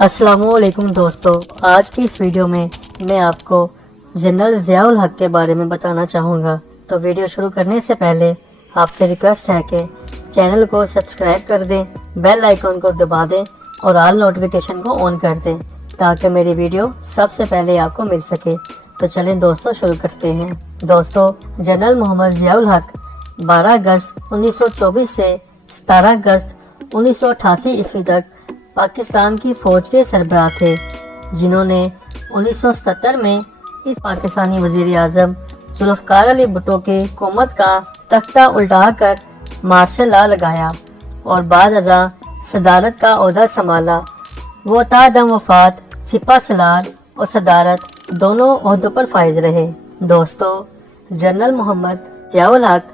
अस्सलाम वालेकुम दोस्तों, आज की इस वीडियो में मैं आपको जनरल ज़ियाउल हक के बारे में बताना चाहूँगा। तो वीडियो शुरू करने से पहले आपसे रिक्वेस्ट है कि चैनल को सब्सक्राइब कर दें, बेल आइकन को दबा दें और ऑल नोटिफिकेशन को ऑन कर दें ताकि मेरी वीडियो सबसे पहले आपको मिल सके। तो चलें दोस्तों, शुरू करते हैं। दोस्तों, जनरल मोहम्मद ज़ियाउल हक 12 अगस्त 1924 से 17 अगस्त 1988 ईस्वी तक पाकिस्तान की फ़ौज के सरबराह थे, जिन्होंने 1970 में इस पाकिस्तानी वज़ीर आज़म जुल्फ़िकार अली भुट्टो की हुकूमत का तख्ता उल्टा कर मार्शल लॉ लगाया और बाद अज़ा सदारत का ओहदा संभाला। वो तादम वफ़ात सिपा सलार और सदारत दोनों ओहदों पर फाइज रहे। दोस्तों, जनरल मोहम्मद ज़ियाउल हक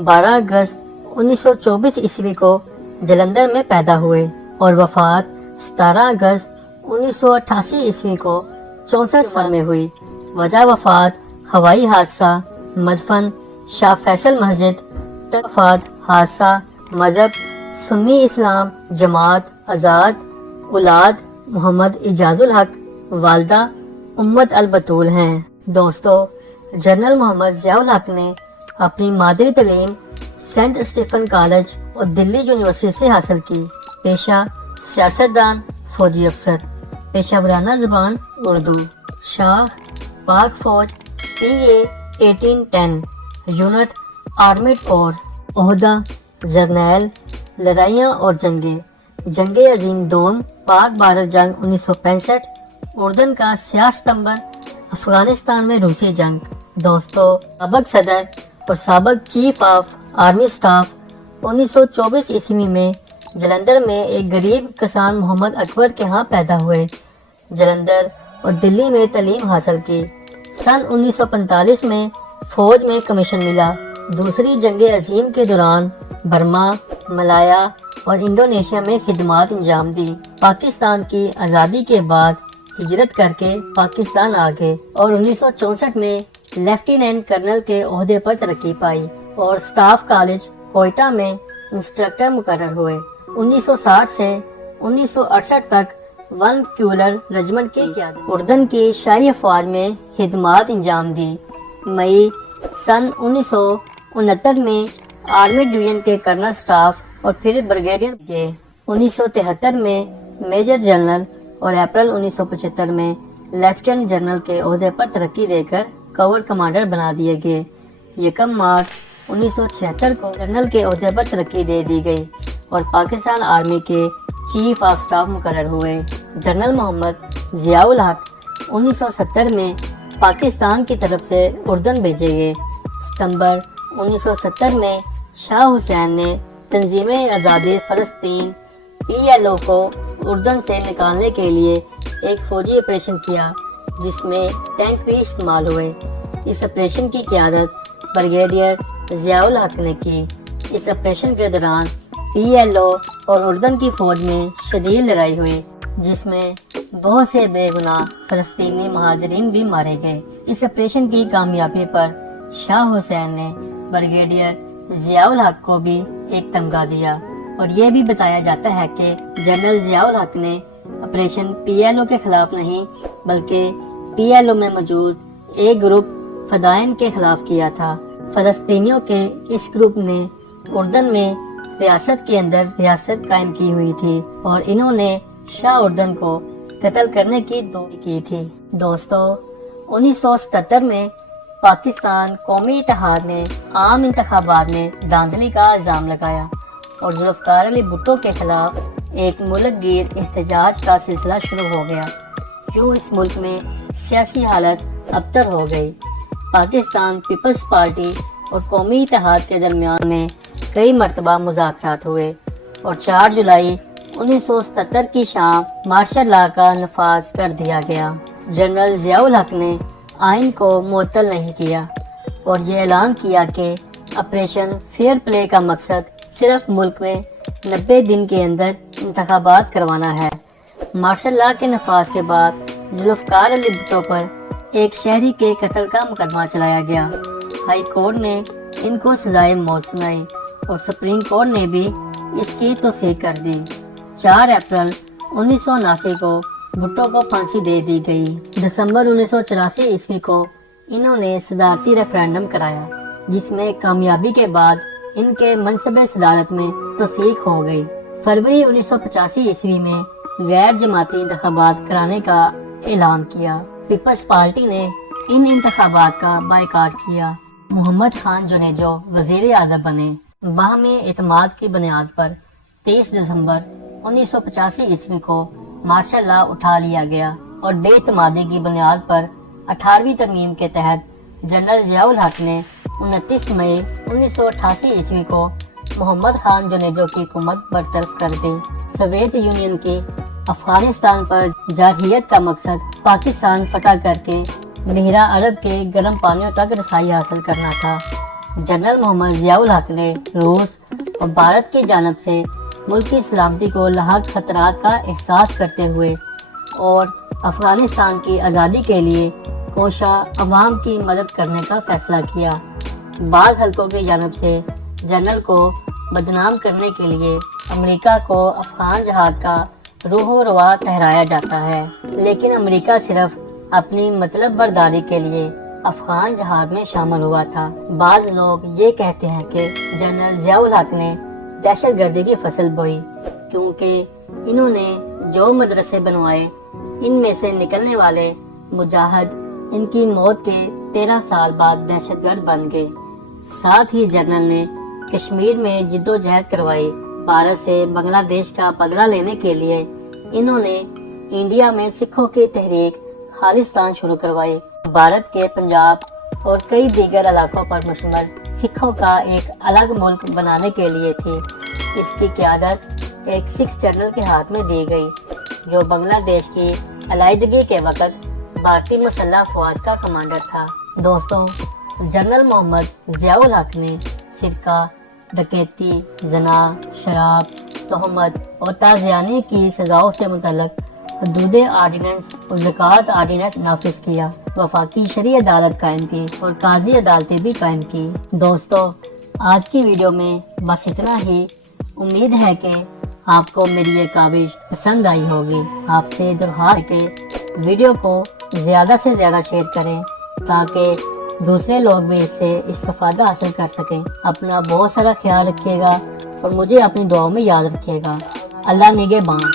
12 अगस्त 1924 ईस्वी को जलंधर में पैदा हुए और वफ़ात 17 अगस्त 1988 ईस्वी को 64 साल में हुई। वजह वफ़ात हवाई हादसा, मदफन शाह फैसल मस्जिद, वफ़ात हादसा, मज़हब सुन्नी इस्लाम, जमात आज़ाद, औलाद मोहम्मद इजाज़ुल हक, वालदा उम्मत अल बतूल हैं। दोस्तों, जनरल मोहम्मद ज़ियाउल हक ने अपनी मादरी तालीम सेंट स्टीफन कॉलेज और दिल्ली यूनिवर्सिटी से हासिल की। पेशा सियासतदान, फौजी अफसर। पेशा वराना ज़बान उर्दू। शाह पाक फ़ौज PA 1810 यूनिट आर्मी कोर। ओहदा जर्नैल। लड़ाइयाँ और जंगे अजीम दोम, पाक भारत जंग 1965, उर्दन का स्याह सितंबर, अफगानिस्तान में रूसी जंग। दोस्तों, साबक सदर और साबक चीफ ऑफ आर्मी स्टाफ 1924 ईस्वी में जलंधर में एक गरीब किसान मोहम्मद अकबर के यहाँ पैदा हुए। जलंधर और दिल्ली में तालीम हासिल की। सन 1945 में फौज में कमीशन मिला। दूसरी जंग अजीम के दौरान बर्मा, मलाया और इंडोनेशिया में खिदमत अंजाम दी। पाकिस्तान की आज़ादी के बाद हिजरत करके पाकिस्तान आ गए और 1964 में लेफ्टिनेंट कर्नल के ओहदे पर तरक्की पाई और स्टाफ कॉलेज कोयटा में इंस्ट्रक्टर मुकर्रर हुए। 1960 से 1968 तक वन क्यूलर रेजिमेंट की उर्दन की शाही अफवाज में खिदमत अंजाम दी। मई सन 1969 में आर्मी डिवीजन के कर्नल स्टाफ और फिर ब्रिगेडियर के 1973 में मेजर जनरल और अप्रैल 1975 में लेफ्टिनेंट जनरल के ओहदे पर तरक्की देकर कवर कमांडर बना दिए गए। 1 मार्च 1976 को जनरल के ओहदे पर तरक्की दे दी गई और पाकिस्तान आर्मी के चीफ ऑफ स्टाफ मुकर्रर हुए। जनरल मोहम्मद ज़ियाउल हक 1970 में पाकिस्तान की तरफ से उर्दन भेजे गए। सितंबर 1970 में शाह हुसैन ने तंजीम आज़ादी फ़लस्तीन PLO को उर्दन से निकालने के लिए एक फ़ौजी ऑपरेशन किया, जिसमें टैंक भी इस्तेमाल हुए। इस ऑपरेशन की क़यादत ब्रिगेडियर ज़ियाउल हक ने की। इस ऑपरेशन के दौरान PLO और उर्दन की फ़ौज में शदीद लड़ाई हुई, जिसमें बहुत से बेगुनाह फ़लस्तीनी महाजरीन भी मारे गए। इस ऑपरेशन की कामयाबी पर शाह हुसैन ने ब्रिगेडियर ज़ियाउल हक को भी एक तमगा दिया और ये भी बताया जाता है कि जनरल ज़ियाउल हक ने ऑपरेशन PLO के खिलाफ नहीं बल्कि PLO में मौजूद एक ग्रुप फदाइन के खिलाफ किया था। फ़लस्तीनियों के इस ग्रुप ने उर्दन में रियासत के अंदर रियासत कायम की हुई थी और इन्होंने शाह उर्दन को कत्ल करने की दौड़ की थी। दोस्तों, 1977 में पाकिस्तान कौमी इत्तेहाद ने आम इंतखाबात में धांधली का इल्ज़ाम लगाया और जुल्फ़िकार अली भुट्टो के खिलाफ एक मुल्क गिर एहतजाज का सिलसिला शुरू हो गया। यूँ इस मुल्क में सियासी हालत अबतर हो गई। पाकिस्तान पीपल्स पार्टी और कौमी इत्तेहाद के दरमियान में कई मरतबा मुज़ाकरात हुए और 4 जुलाई 1977 की शाम मार्शल लॉ का नफाज कर दिया गया। जनरल ज़ियाउल हक ने आइन को मुअत्तल नहीं किया और ये ऐलान किया कि ऑपरेशन फेयर प्ले का मकसद सिर्फ मुल्क में 90 दिन के अंदर इंतखाबात करवाना है। मार्शल लॉ के नफाज के बाद जुल्फ़िकार अली भुट्टो पर एक शहरी के कत्ल का मुकदमा चलाया गया। हाई कोर्ट ने इनको सजाए मौत सुनाई और सुप्रीम कोर्ट ने भी इसकी तौसीक कर दी। 4 अप्रैल 1979 को भुट्टो को फांसी दे दी गई। दिसंबर 1984 ईस्वी को इन्होंने सदारती रेफरेंडम कराया, जिसमें कामयाबी के बाद इनके मनसबे सदारत में तौसीक हो गई। फरवरी 1985 ईस्वी में गैर जमाती इंतखाबात कराने का ऐलान किया। पीपल्स पार्टी ने इन इंतखाबात का बायकाट किया। मोहम्मद खान जुनेजो वजीर आज़म बने। बाहमी एतमाद की बुनियाद पर 23 दिसंबर 1985 ईस्वी को मार्शल लॉ उठा लिया गया और बेतमादी की बुनियाद पर 18वीं तरमीम के तहत जनरल ज़ियाउल हक ने 29 मई 1988 ईस्वी को मोहम्मद खान जुनेजो की हुकूमत बरतरफ कर दी। सोवियत यूनियन की अफगानिस्तान पर जारहियत का मकसद पाकिस्तान फतह करके बहरा अरब के गर्म पानियों तक रसाई हासिल करना था। जनरल मोहम्मद ज़ियाउल हक ने रूस और भारत की जानब से मुल्क की सलामती को लाहक खतरात का एहसास करते हुए और अफगानिस्तान की आज़ादी के लिए कोशा अवाम की मदद करने का फैसला किया। बाज़ हल्कों की जानब से जनरल को बदनाम करने के लिए अमेरिका को अफगान जहाद का रूह रवा ठहराया जाता है, लेकिन अमेरिका सिर्फ अपनी मतलब बर्दारी के लिए अफगान जहाद में शामिल हुआ था। बाज़ लोग ये कहते हैं कि जनरल ज़ियाउल हक ने दहशत गर्दी की फसल बोई, क्योंकि इन्होंने जो मदरसे बनवाए इनमें से निकलने वाले मुजाहिद इनकी मौत के 13 साल बाद दहशतगर्द बन गए। साथ ही जनरल ने कश्मीर में जिद्दोजहद करवाई। भारत से बांग्लादेश का बदला लेने के लिए इन्होंने इंडिया में सिखों की तहरीक खालिस्तान शुरू करवाई। भारत के पंजाब और कई दीगर इलाकों पर मुश्तमिल सिखों का एक अलग मुल्क बनाने के लिए थी। इसकी क़यादत एक सिख जनरल के हाथ में दी गई, जो बांग्लादेश की अलहदगी के वक़्त भारतीय मुसल्लह फौज का कमांडर था। दोस्तों, जनरल मोहम्मद ज़ियाउल हक ने सिरका, डकैती, जना, शराब, तोहमत और ताज़ियानी की सज़ाओं से मुतल्लक हदूद आर्डिनेंस और ज़कात आर्डिनेंस नाफिज किया। वफाकी शरई अदालत कायम की और काजी अदालतें भी कायम की। दोस्तों, आज की वीडियो में बस इतना ही। उम्मीद है कि आपको मेरी ये काविश पसंद आई होगी। आपसे दरख्वास्त है कि वीडियो को ज़्यादा से ज़्यादा शेयर करें ताकि दूसरे लोग भी इससे इस्तेफादा हासिल कर सकें। अपना बहुत सारा ख्याल रखिएगा और मुझे अपनी दुआओं में याद रखिएगा। अल्लाह निगहबान।